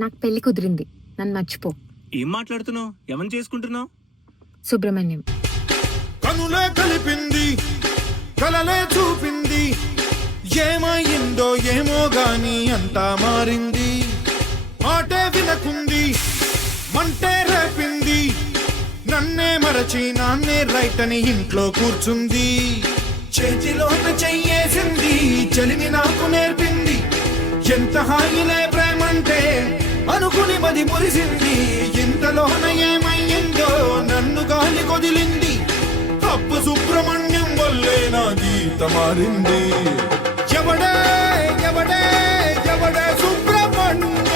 నాకు పెళ్లి కుదిరింది, నన్ను మర్చిపో. ఏం మాట్లాడుతున్నావు? ఎవరిని చేసుకుంటున్నావు? సుబ్రహ్మణ్యం. కనులే కలిపింది, కలలే చూపింది, ఏమైందో ఏమో గాని అంతా మారింది. మాటే వినకుంది, మంటే రేపింది, నన్నే మరచి నాన్నే రైట్ అని ఇంట్లో కూర్చుంది. చేతిలోన చెయ్యేసింది, చలిని నాకు నేర్పింది, ఎంత హాయిలే ప్రేమంటే అనుకుని మది మురిసింది. ఇంతలోన ఏమయ్యిందో నన్ను గాలి కొదిలింది, అప్పు సుబ్రహ్మణ్యం వల్లే నా గీత మారింది. ఎవడే ఎవడే ఎవడే సుబ్రహ్మణ్యం.